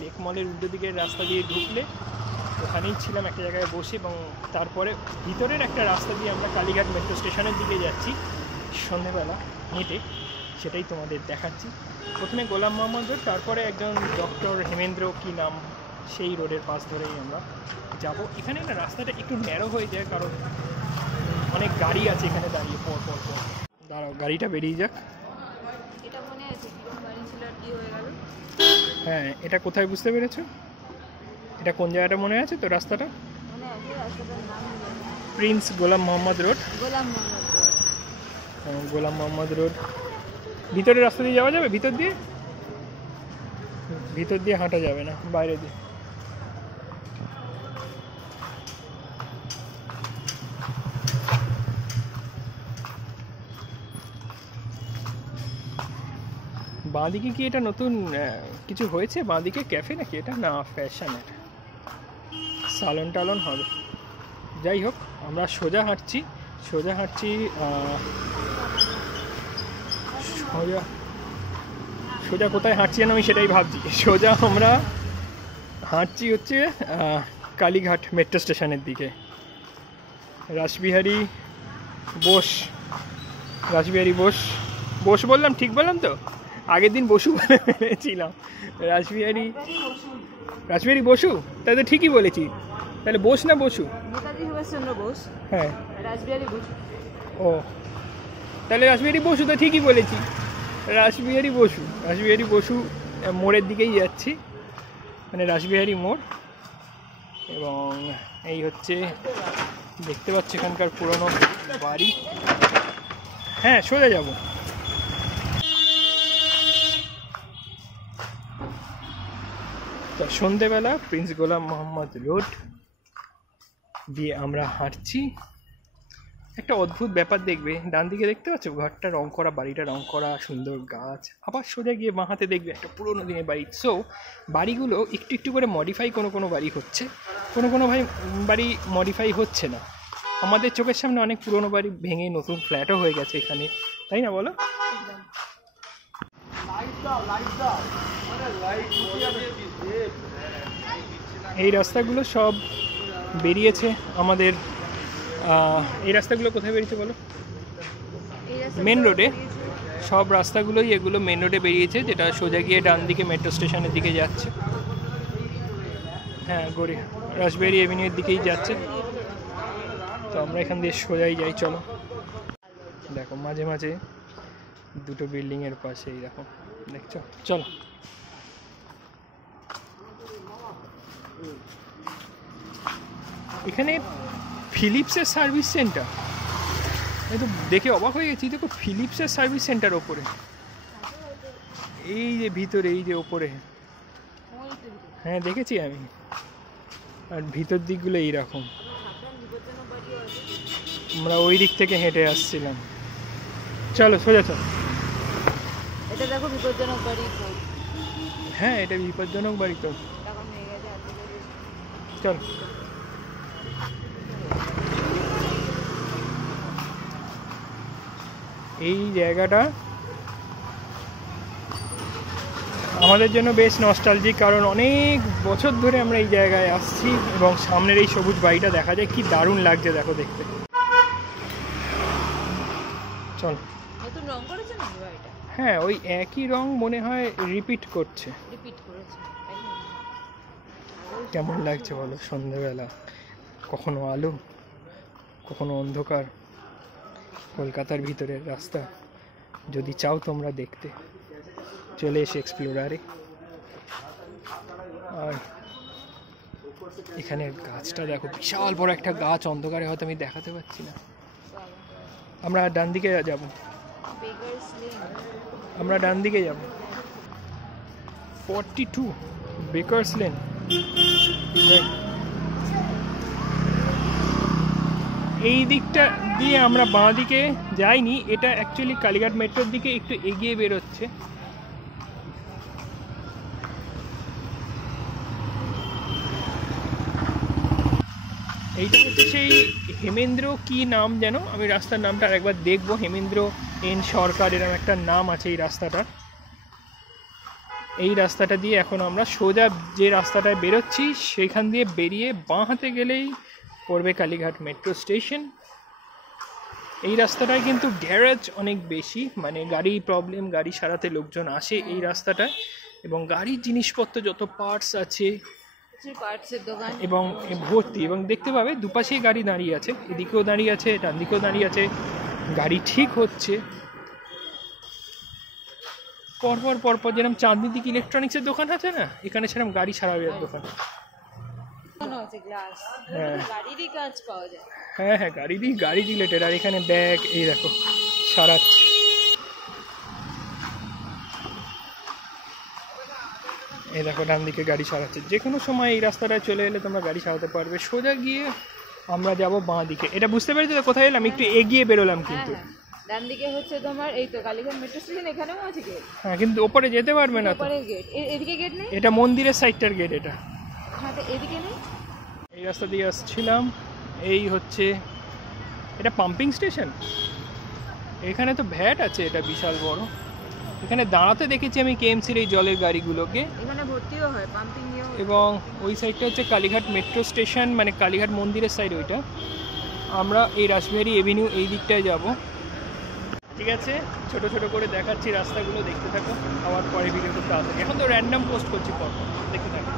Lake মলের উল্টো দিকের রাস্তা দিয়ে ঢুকলে ওখানেই ছিলাম একটা জায়গায় বসে, এবং তারপরে ভিতরের একটা রাস্তা দিয়ে আমরা কালীঘাট মেট্রো স্টেশনের দিকে যাচ্ছি সন্ধেবেলা হেঁটে, সেটাই তোমাদের দেখাচ্ছি। প্রথমে গোলাম মোহাম্মদ রোড, তারপরে একজন ডক্টর হেমেন্দ্র কি নাম, সেই রোডের পাশ ধরেই আমরা যাব। এখানে না রাস্তাটা একটু ন্যারো হয়ে যায়, কারণ অনেক গাড়ি আছে এখানে দাঁড়িয়ে পর। দাঁড়াও, গাড়িটা বেরিয়ে যাক। হ্যাঁ, এটা কোথায় বুঝতে পেরেছো? এটা কোন জায়গাটা মনে আছে তো? রাস্তাটা প্রিন্স গোলাম মোহাম্মদ রোড। গোলাম মোহাম্মদ রোড ভিতরের রাস্তা দিয়ে যাওয়া যাবে? ভিতর দিয়ে হাঁটা যাবে না, বাইরে দিয়ে। বাঁদিকে কি এটা নতুন কিছু হয়েছে? বাঁদিকে ক্যাফে নাকি এটা? না, ফ্যাশনের সালন টালন হবে। যাই হোক, আমরা সোজা হাঁটছি সোজা কোথায় হাঁটছি যেন আমি সেটাই ভাবছি। সোজা আমরা হাঁটছি হচ্ছে কালীঘাট মেট্রো স্টেশনের দিকে। রাসবিহারী বোস বললাম, ঠিক বললাম তো? আগের দিন বসু বলে ফেলেছিলাম। রাসবিহারী বসু, তাহলে ঠিকই বলেছি। তাহলে বোস না বসু? হ্যাঁ, ও তাহলে রাসবিহারী বসু তো ঠিকই বলেছি। রাসবিহারী বসু মোড়ের দিকেই যাচ্ছি, মানে রাসবিহারী মোড়। এবং এই হচ্ছে দেখতে পাচ্ছি এখানকার পুরনো বাড়ি। হ্যাঁ, সোজা যাব। তো সন্ধেবেলা প্রিন্স গোলাম মোহাম্মদ রোড দিয়ে আমরা হাঁটছি। একটা অদ্ভুত ব্যাপার দেখবে, ডান দিকে দেখতে পাচ্ছ ঘরটা রং করা, বাড়িটা রং করা, সুন্দর গাছ। আবার সোজা গিয়ে বাঁ হাতে দেখবে একটা পুরোনো দিনের বাড়ি। সো বাড়িগুলো একটু একটু করে মডিফাই, কোনো বাড়ি হচ্ছে, কোনো বাড়ি মডিফাই হচ্ছে না। আমাদের চোখের সামনে অনেক পুরোনো বাড়ি ভেঙে নতুন ফ্ল্যাটও হয়ে গেছে এখানে, তাই না বলো? এই রাস্তাগুলো সব বেরিয়েছে আমাদের। এই রাস্তাগুলো কোথায় বেরিয়েছে বলো? মেন রোডে। সব রাস্তাগুলোই এগুলো মেন রোডে বেরিয়েছে, যেটা সোজা গিয়ে ডান দিকে মেট্রো স্টেশনের দিকে যাচ্ছে। হ্যাঁ, রাসবিহারী এভিনিউর দিকেই যাচ্ছে। তো আমরা এখান দিয়ে সোজাই যাই। চলো, দেখো মাঝে মাঝে দুটো বিল্ডিংয়ের পাশেই দেখো, দেখছো? চলো। এখানে ফিলিপসের সার্ভিস সেন্টার, এই তো দেখে অবাক হয়ে গেছি। দেখো, ফিলিপসের সার্ভিস সেন্টার ওপরে, এই যে ভিতরে, এই যে ওপরে। হ্যাঁ, দেখেছি আমি। আর ভিতর দিকগুলো এইরকম। আমরা ওই দিক থেকে হেঁটে আসছিলাম। চলো সোজা চলো। এটা দেখো বিপজ্জনক বাড়ি। হ্যাঁ, এটা বিপজ্জনক বাড়ি তো। চল। এই জায়গাটা আমাদের জন্য বেশ নস্টালজিক, কারণ অনেক বছর ধরে আমরা এই জায়গায় আসছি, এবং সামনের এই সবুজ বাড়িটা দেখা যায়, কি দারুণ লাগছে দেখো দেখতে। চল। নতুন রং করেছে না বাড়িটা? হ্যাঁ, ওই একই রং মনে হয় রিপিট করেছে। কেমন লাগছে বলো সন্ধ্যেবেলা? কখনো আলো, কখনো অন্ধকার, কলকাতার ভিতরের রাস্তা। যদি চাও তোমরা দেখতে, চলে এসে এক্সপ্লোরারে। আর এখানে গাছটা দেখো, বিশাল বড় একটা গাছ, অন্ধকারে হয়তো আমি দেখাতে পারছি না। আমরা ডান দিকে যাব, আমরা ডান দিকে যাব। 42 বেকার্স লেন। এই দিকটা দিয়ে আমরা বাঁ দিকে যাইনি, এটা অ্যাকচুয়ালি কালীঘাট মেট্রোর দিকে একটু এগিয়ে বেরোচ্ছে। এইটা হচ্ছে সেই হেমেন্দ্র কি নাম যেন, আমি রাস্তার নামটা আরেকবার দেখবো। হেমেন্দ্র এন সরকার এরকম একটা নাম আছে এই রাস্তাটার। এই রাস্তাটা দিয়ে এখন আমরা সোজা যে রাস্তাটায় বেরোচ্ছি সেখান দিয়ে বেরিয়ে বাঁ হাতে গেলেই পড়বে কালীঘাট মেট্রো স্টেশন। এই রাস্তাটায় কিন্তু গ্যারেজ অনেক বেশি, মানে গাড়ি প্রবলেম, গাড়ি সারাতে লোকজন আসে এই রাস্তাটায়, এবং গাড়ির জিনিসপত্র যত পার্টস আছে পার্টসের দোকান এবং ভর্তি, এবং দেখতে পাবে দুপাশেই গাড়ি দাঁড়িয়ে আছে, এদিকেও দাঁড়িয়ে আছে, ডান দিকেও দাঁড়িয়ে আছে, গাড়ি ঠিক হচ্ছে। পরপর পরপর যেরকম চাঁদনি দিকে ইলেকট্রনিক্সের দোকান আছে না, এখানে সেরকম গাড়ি সারাবের দোকান। হ্যাঁ গাড়িরই কাজ পাওয়া যায়। হ্যাঁ হ্যাঁ, গাড়ি রিলেটেড। আর এখানে ব্যাগ, এই দেখো সারাচ্ছে। এই দেখো ডান দিকে গাড়ি সারাচ্ছে। যে কোনো সময় এই রাস্তাটায় চলে এলে তোমরা গাড়ি সারাতে পারবে। সোজা গিয়ে আমরা যাব বাঁ দিকে। এটা বুঝতে পেরেছো তো কোথায় এলাম? একটু এগিয়ে বেরোলাম কিন্তু। ডান দিকে হচ্ছে তোমার এই তো কালীঘাট মেট্রো স্টেশন, এখানেও আছে গেট। হ্যাঁ, কিন্তু ওপরে যেতে পারবে না তো। ওপরে গেট, এদিকে গেট নেই। এটা মন্দিরের সাইডটার গেট এটা। হ্যাঁ, তো এদিকে নেই। এই রাস্তা দিয়ে আসছিলাম। এই হচ্ছে এটা পাম্পিং স্টেশন। এখানে তো ভ্যাট আছে, এটা বিশাল বড়। এখানে দাঁড়াতে দেখেছি আমি কেএমসির এই জলের গাড়িগুলোকে। এখানে ভর্তিও হয়, পাম্পিং নিয়েও। এবং ওই সাইডটা হচ্ছে কালীঘাট মেট্রো স্টেশন, মানে কালীঘাট মন্দিরের সাইড ওইটা। আমরা এই রাসবিহারী এভিনিউ এই দিকটায় যাব। ঠিক আছে, ছোট ছোট করে দেখাচ্ছি রাস্তাগুলো, দেখতে থাকো। আবার পরে ভিডিও করতে আসবে। এখন তো র্যান্ডম পোস্ট করছি, পর দেখতে থাকো।